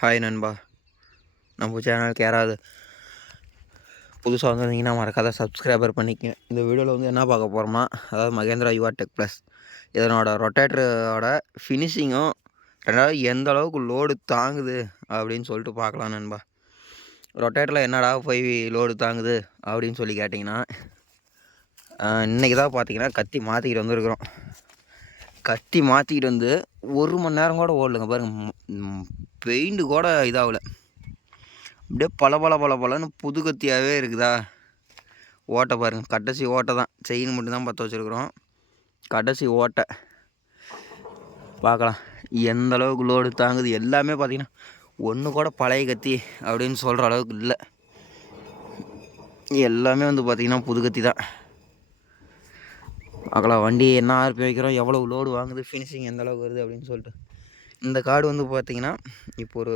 Hi நண்பா. நம்ம சேனலுக்கு யாராவது புதுசாக வந்துருந்தீங்கன்னா மறக்காத சப்ஸ்கிரைபர் பண்ணிக்கங்க. இந்த வீடியோவில் வந்து என்ன பார்க்க போகிறோமா அதாவது மகேந்திரா யுவா டெக் ப்ளஸ் இதனோட ரொட்டேட்டரோட ஃபினிஷிங்கும் ரெண்டாவது எந்த அளவுக்கு லோடு தாங்குது அப்படின்னு சொல்லிட்டு பார்க்கலாம் நண்பா. ரொட்டேட்டரில் என்னடா போய் லோடு தாங்குது அப்படின்னு சொல்லி கேட்டிங்கன்னா இன்றைக்கி தான் பார்த்தீங்கன்னா கத்தி மாற்றிக்கிட்டு வந்திருக்கிறோம். கத்தி மாற்றிக்கிட்டு வந்து ஒரு மணி நேரம் கூட ஓடலுங்க. பாருங்கள் பெயிண்ட்டு கூட இதாகல. அப்படியே பல பல பல பலன்னு புது கத்தியாகவே இருக்குதா? ஓட்டை பாருங்கள் கடைசி ஓட்டை தான். செயின் மட்டும்தான் பற்ற வச்சுருக்குறோம். கடைசி ஓட்டை. பார்க்கலாம். எந்த அளவுக்கு லோடு தாங்குது? எல்லாமே பார்த்திங்கன்னா ஒன்று கூட பழைய கத்தி அப்படின்னு சொல்கிற அளவுக்கு இல்லை. எல்லாமே வந்து பார்த்திங்கன்னா புது கத்தி தான். பார்க்கலாம் வண்டி என்ன ஆர்பி வைக்கிறோம் எவ்வளோ லோடு வாங்குது ஃபினிஷிங் எந்த அளவுக்கு வருது அப்படின்னு சொல்லிட்டு. இந்த கார்டு வந்து பார்த்திங்கன்னா இப்போ ஒரு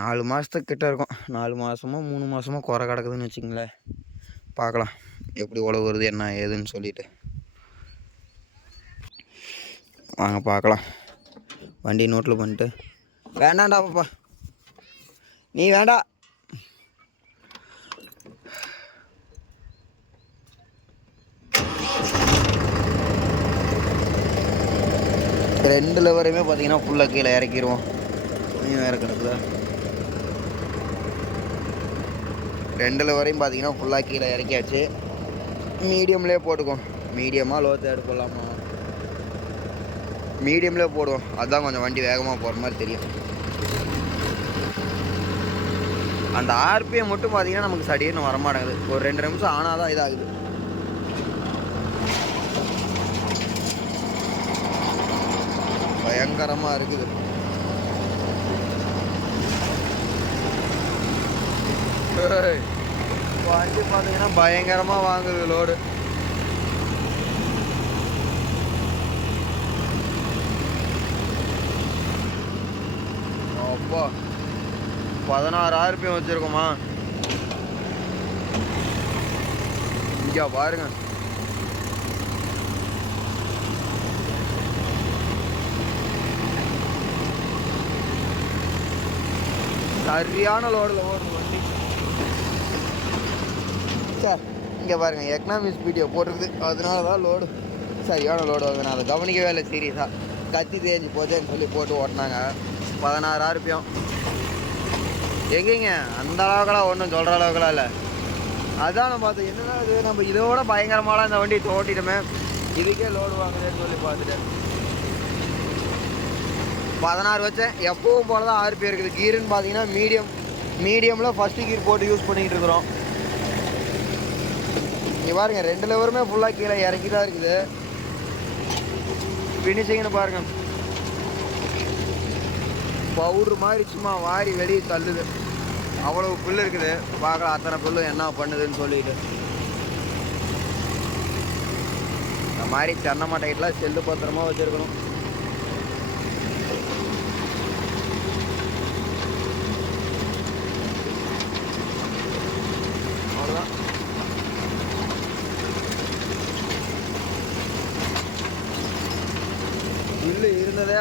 நாலு மாதத்துக்கு கிட்ட இருக்கும். நாலு மாதமோ மூணு மாதமோ குறை கிடக்குதுன்னு வச்சுங்களேன் பார்க்கலாம் எப்படி உழவு வருது என்ன ஏதுன்னு சொல்லிட்டு. வாங்க பார்க்கலாம் வண்டி நோட்டில் பண்ணிட்டு. வேண்டாம்டா பாப்பா. நீ வேண்டாம் ரெண்டு லெவரையுமே பார்த்தீங்கன்னா ஃபுல்லாக கீழே இறக்கிடுவோம் நீ வேறு கிடக்குதா ரெண்டு லெவரையும் பார்த்தீங்கன்னா ஃபுல்லாக கீழே இறக்கியாச்சு. மீடியம்லேயே போட்டுக்கும் மீடியமாக லோ தேர்ட் போடலாமா? மீடியம்லேயே போடுவோம். அதுதான் கொஞ்சம் வண்டி வேகமாக போகிற மாதிரி தெரியும். அந்த ஆர்பிஎம் மட்டும் பார்த்தீங்கன்னா நமக்கு சடின்னு வரமாட்டேங்குது. ஒரு ரெண்டு நிமிஷம் ஆனால் தான் இதாகுது. பயங்கரமாக இருக்குது. வண்டி பார்த்தீங்கன்னா பயங்கரமாக வாங்குது லோடு அப்பா பதினாறு ஆர்பிஎம் வச்சுருக்கோமா இங்கே பாருங்க. சரியான லோடில் ஓடுது வண்டி. சார் இங்கே பாருங்கள் எக்கனாமிக்ஸ் வீடியோ போட்டிருக்குது அதனால தான் லோடு சரியான லோடு வந்து நான் அதை கவனிக்கவே இல்லை சீரியஸாக கத்தி தேஞ்சு போச்சேன்னு சொல்லி போட்டு ஓட்டினாங்க. பதினாறாயிரம் எங்கேங்க? அந்த அளவுக்குலாம் ஒன்றும் சொல்கிற அளவுக்குலாம் இல்லை. அதான் நம்ம பார்த்து என்னடா இது? நம்ம இதோட பயங்கரமாலாம் இந்த வண்டி தோட்டிட்டோமே இதுக்கே லோடு வாங்குறேன்னு சொல்லி பார்த்துட்டேன். பதினாறு வச்சேன். எப்பவும் போல தான் ஆர்பி இருக்குது. கீருன்னு பார்த்தீங்கன்னா மீடியம் மீடியமில் ஃபஸ்ட்டு கீர் போட்டு யூஸ் பண்ணிக்கிட்டு இருக்கிறோம். இங்கே பாருங்கள் ரெண்டு லெவருமே ஃபுல்லாக கீழே இறக்கி தான் இருக்குது ஃபினிஷிங்னு பாருங்கள் பவுட்ரு மாதிரி சும்மா வாரி வெளியே தள்ளுது. அவ்வளோ புல் இருக்குது. பார்க்கலாம் அத்தனை புல்லும் என்ன பண்ணுதுன்னு சொல்லிட்டு. இந்த மாதிரி தென்னை மட்டைக்கெல்லாம் செல்லு பத்திரமா வச்சுருக்கணும்.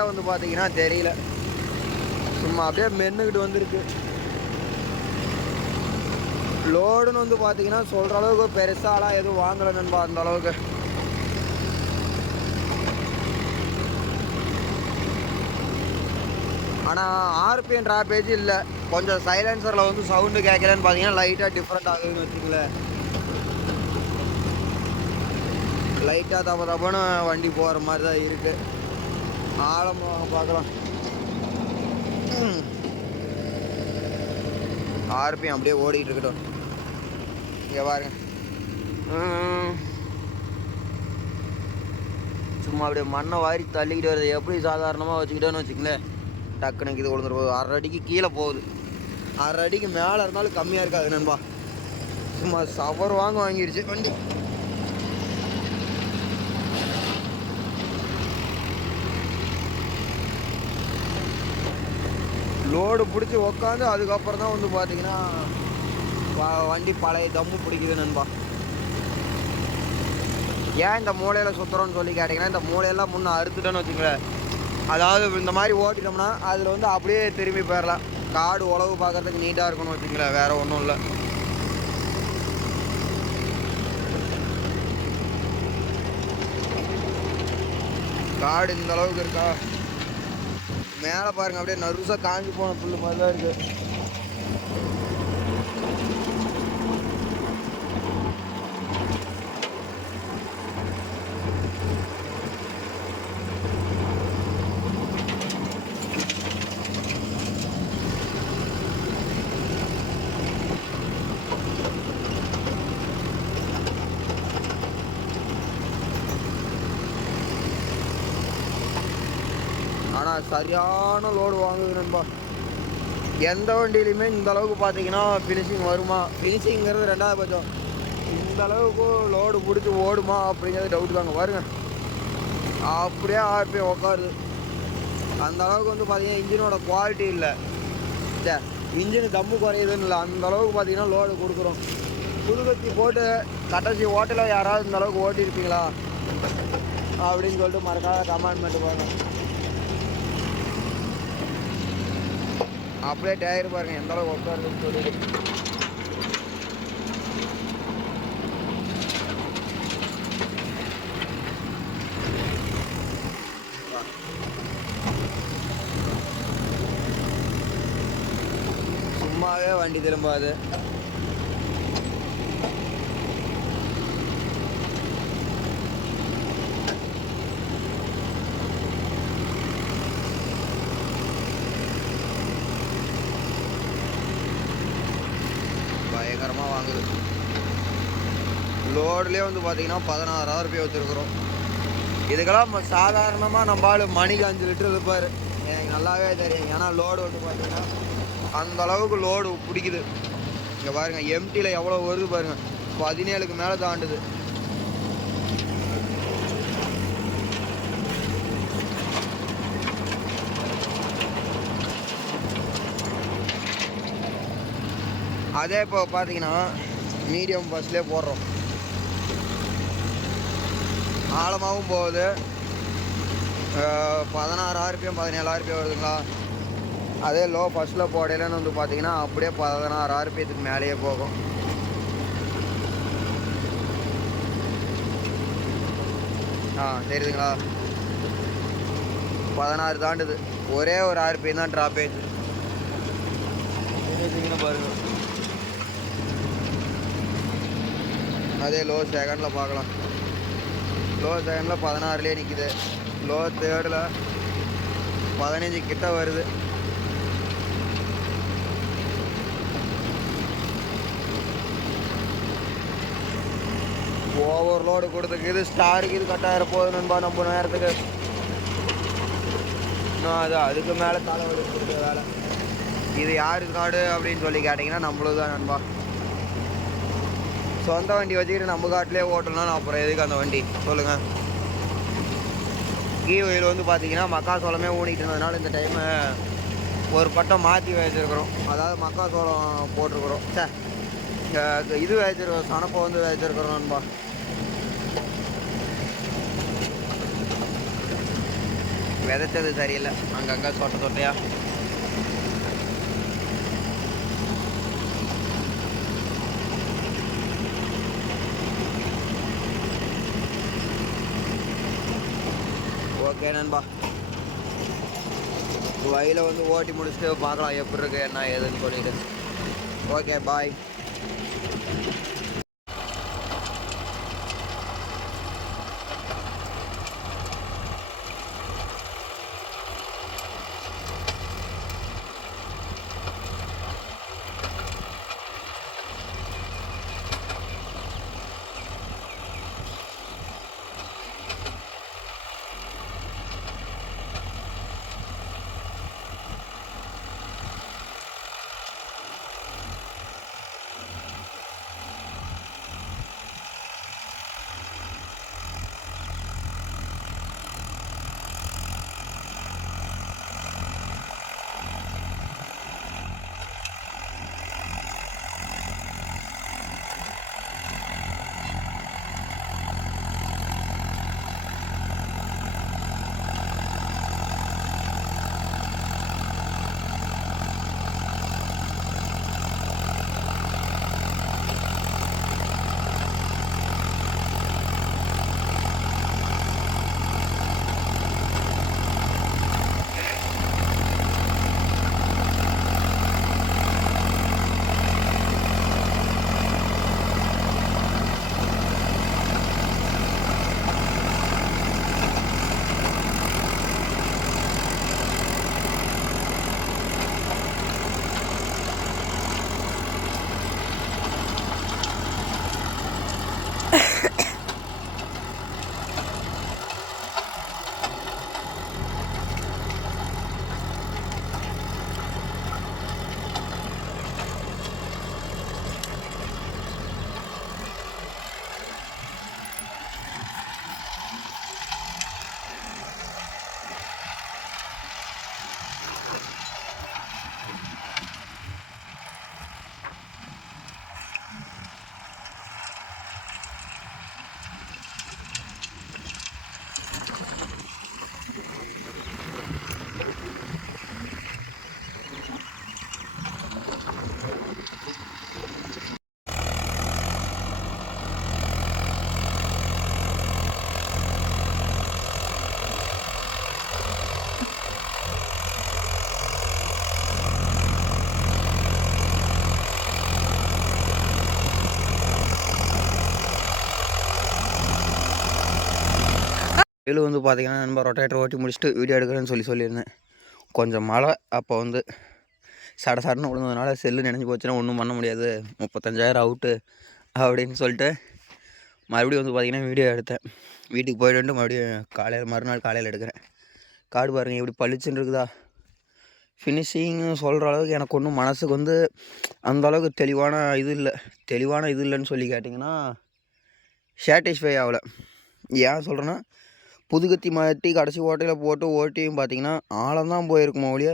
இருந்ததே வந்து பார்த்தீங்கன்னா தெரியல. சும்மா அப்படியே மென்னுக்கிட்டு வந்திருக்கு. லோடுன்னு வந்து பார்த்தீங்கன்னா சொல்கிற அளவுக்கு பெருசாலாம் எதுவும் வாங்கலை நண்பா அந்த அளவுக்கு. ஆனால் ஆர்பிஎன் ட்ராபேஜ் இல்லை. கொஞ்சம் சைலன்சரில் வந்து சவுண்டு கேட்கலன்னு பார்த்தீங்கன்னா லைட்டாக டிஃப்ரெண்ட் ஆகுதுன்னு வச்சுங்களேன் லைட்டாக தப்ப தப்புன்னு வண்டி போகிற மாதிரி தான் இருக்குது ஆழமாக பார்க்கலாம். ஆர்பிஎம் அப்படியே ஓடிக்கிட்டு இருக்கட்டும். இங்கே பாருங்க. சும்மா அப்படியே மண்ணை வாரி தள்ளிக்கிட்டு வருது. எப்படி சாதாரணமாக வச்சுக்கிட்டோன்னு வச்சுக்கங்களேன். டக்குனு இது விழுந்துரு போகுது. அரை அடிக்கு கீழே போகுது. அரை அடிக்கு மேலே இருந்தாலும் கம்மியாக இருக்காது நண்பா. சும்மா சவர் வாங்க வாங்கிருச்சு. வண்டி. லோடு பிடிச்சி உக்காந்து அதுக்கப்புறம் தான் வந்து பார்த்தீங்கன்னா வ- வண்டி பழைய தம்மு பிடிக்குது நண்பா. ஏன் இந்த மூலையில் சுற்றுறோன்னு சொல்லி கேட்டிங்கன்னா இந்த மூலையெல்லாம் முன்னே அறுத்துட்டோன்னு வச்சுங்களேன் அதாவது இந்த மாதிரி ஓட்டிட்டோம்னா அதில் வந்து அப்படியே திரும்பி போயிடலாம் காடு உழவு பார்க்கறதுக்கு நீட்டாக இருக்கணும் வச்சுங்களேன் வேறு ஒன்றும் இல்லை. காடு இந்த அளவுக்கு இருக்கா? மேலே பாருங்க அப்படியே நறுசாக காஞ்சி போன புல்லு மாதிரி தான் இருக்கு ஆனால் சரியான லோடு வாங்குது நண்பா. எந்த வண்டியிலையுமே இந்த அளவுக்கு பார்த்தீங்கன்னா ஃபினிஷிங் வருமா? ஃபினிஷிங்கிறது ரெண்டாவது பட்சம். இந்த அளவுக்கு லோடு பிடிச்சி ஓடுமா அப்படிங்கிறது டவுட் தாங்க. பாருங்க. அப்படியே ஆர்பிஎம் உட்காருது அந்த அளவுக்கு வந்து பார்த்தீங்கன்னா இன்ஜினோட குவாலிட்டி இல்லை. சார் இன்ஜின் தம்மு குறையுதுன்னு இல்லை. அந்த அளவுக்கு பார்த்தீங்கன்னா லோடு கொடுக்குறோம். புதுக்கத்தி போட்டு கடைசி ஓட்டில் யாராவது இந்த அளவுக்கு ஓட்டியிருப்பீங்களா அப்படின்னு சொல்லிட்டு மறக்காத கமெண்ட் பண்ணிட்டு போங்க அப்படியே டயர் பாருங்க எந்த அளவுக்கு உட்காருதுன்னு சொல்லி சும்மாவே வண்டி திரும்பாது பயங்கரமாக வாங்குது லோடுலேயே வந்து பார்த்தீங்கன்னா பதினாறாயிரம் ரூபாய் வச்சுருக்குறோம் இதுக்கெல்லாம் சாதாரணமாக நம்ம ஆள் மணிக்கு அஞ்சு லிட்டர் இருப்பார் எனக்கு நல்லாவே தெரியும். ஏன்னா லோடு வந்து பார்த்தீங்கன்னா அந்த அளவுக்கு லோடு பிடிக்குது. இங்கே பாருங்கள் எம்டியில் எவ்வளோ வருது பாருங்கள் பதினேழுக்கு மேலே தாண்டுது. அதே இப்போ பார்த்தீங்கன்னா மீடியம் பஸ்லேயே போடுறோம். ஆழமாகவும் போகுது. பதினாறு ஆர்பிஎம் பதினேழு ஆர்பிஎம் வருதுங்களா. அதே லோ ஃபஸ்ட்டில் போடையிலன்னு வந்து பார்த்தீங்கன்னா அப்படியே பதினாறு ஆர்பிஎத்துக்கு மேலேயே போகும். ஆ தெரியுதுங்களா. பதினாறு தாண்டுது. ஒரே ஒரு ஆர்பிஎம் தான் ட்ராப் ஆயிடுது. பாருங்க. அதே லோ செகண்டில் பார்க்கலாம் லோ செகண்டில் பதினாறுலேயே நிற்கிது லோ தேர்டில் பதினஞ்சு கிட்ட வருது. ஓவர் லோடு கொடுத்துக்குது ஸ்டாருக்கு இது கட்டாயிர போகுது நண்பா. நம்ம நேரத்துக்கு. இன்னும் அது அதுக்கு மேலே தலைவலி கொடுக்குற வேலை இது யாரு காடு அப்படின்னு சொல்லி கேட்டிங்கன்னா நம்மளும் தான் நண்பா. சொந்த வண்டி வச்சுக்கிட்டு நம்ம காட்டிலே ஓட்டணும்னா அப்புறம் எதுக்கு அந்த வண்டி? சொல்லுங்கள் கீ ஒயில் வந்து பார்த்தீங்கன்னா மக்காசோளமே ஊனிக்கிட்டு இருந்ததுனால இந்த டைமு ஒரு பட்டம் மாற்றி வச்சுருக்குறோம். அதாவது மக்காசோளம் போட்டிருக்குறோம். சே இது வச்சிருக்கோம் சனப்பை வந்து வச்சிருக்கிறோம் நண்பா. விதைச்சது சரியில்லை. அங்கங்கே சொட்டை சொட்டையா? ஓகே நண்பா. வயலை வந்து ஓட்டி முடிச்சுட்டு பார்க்கலாம் எப்படி இருக்கு என்ன ஏதுன்னு சொல்லிட்டு. ஓகே பாய் வெயில் வந்து பார்த்திங்கன்னா நம்ம ரொட்டேட்டர் ஓட்டி முடிச்சுட்டு வீடியோ எடுக்கிறேன்னு சொல்லி சொல்லியிருந்தேன். கொஞ்சம் மழை அப்போ வந்து சட சடன்னு விழுந்ததுனால செல்லு நினைஞ்சு போச்சுன்னா ஒன்றும் பண்ண முடியாது. முப்பத்தஞ்சாயிரம் அவுட்டு அப்படின்னு சொல்லிட்டு மறுபடியும் வந்து பார்த்திங்கன்னா வீடியோ எடுத்தேன். வீட்டுக்கு போயிட்டு மறுபடியும் காலையில் மறுநாள் காலையில் எடுக்கிறேன். காடு பாருங்கள் எப்படி பளிச்சுன்னு இருக்குதா? ஃபினிஷிங்னு சொல்கிற அளவுக்கு எனக்கு ஒன்றும் மனசுக்கு வந்து அந்த அளவுக்கு தெளிவான இது இல்லை. தெளிவான இது இல்லைன்னு சொல்லி கேட்டிங்கன்னா சாட்டிஸ்ஃபை ஆகலை. ஏன் சொல்கிறேன்னா புதுக்கத்தி மாட்டி கடைசி ஓட்டையில் போட்டு ஓட்டியும் பார்த்தீங்கன்னா ஆழம்தான் போயிருக்குமா ஒழிய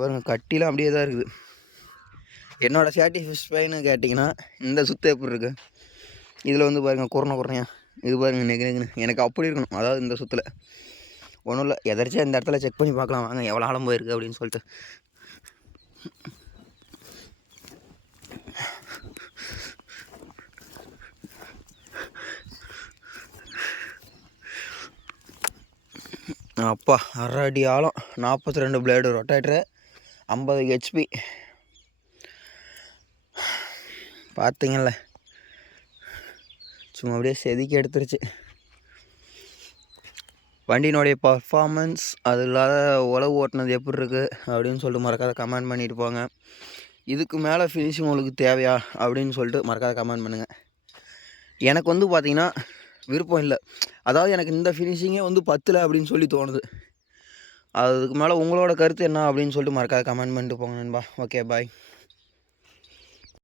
பாருங்க கட்டிலாம் அப்படியே தான் இருக்குது. என்னோடய சாட்டிஸ்ஃபைன்னு கேட்டிங்கன்னா இந்த சுத்தம் எப்படி இருக்குது இதில் வந்து பாருங்கள் குறனை குறையா இது பாருங்கள் நெகு நெகுன்னு. எனக்கு அப்படி இருக்கணும் அதாவது இந்த சுத்தில். ஒன்றும் இல்லை எதர்ச்சியாக இந்த இடத்துல செக் பண்ணி பார்க்கலாம் வாங்க எவ்வளோ ஆழம் போயிருக்கு அப்படின்னு சொல்லிட்டு. அப்பா அரை அடி ஆழம். நாற்பத்தி ரெண்டு பிளேடு ரொட்டேட்ரு ஐம்பது ஹெச்பி பார்த்தீங்கல்ல சும்மா அப்படியே செதுக்கி எடுத்துருச்சு. வண்டியினுடைய பர்ஃபார்மன்ஸ் அது இல்லாத உழவு ஓட்டினது எப்படி இருக்குது அப்படின்னு சொல்லிட்டு மறக்காத கமெண்ட் பண்ணிட்டு போங்க. இதுக்கு மேலே ஃபினிஷிங் உங்களுக்கு தேவையா அப்படின்னு சொல்லிட்டு மறக்காத கமெண்ட் பண்ணுங்கள் எனக்கு வந்து பார்த்திங்கன்னா விருப்பம் இல்லை. அதாவது எனக்கு இந்த ஃபினிஷிங்கே வந்து பத்தில் அப்படின்னு சொல்லி தோணுது. அதுக்கு மேலே உங்களோட கருத்து என்ன அப்படின்னு சொல்லிட்டு மறக்காத கமெண்ட் பண்ணிட்டு போங்க நண்பா. Okay bye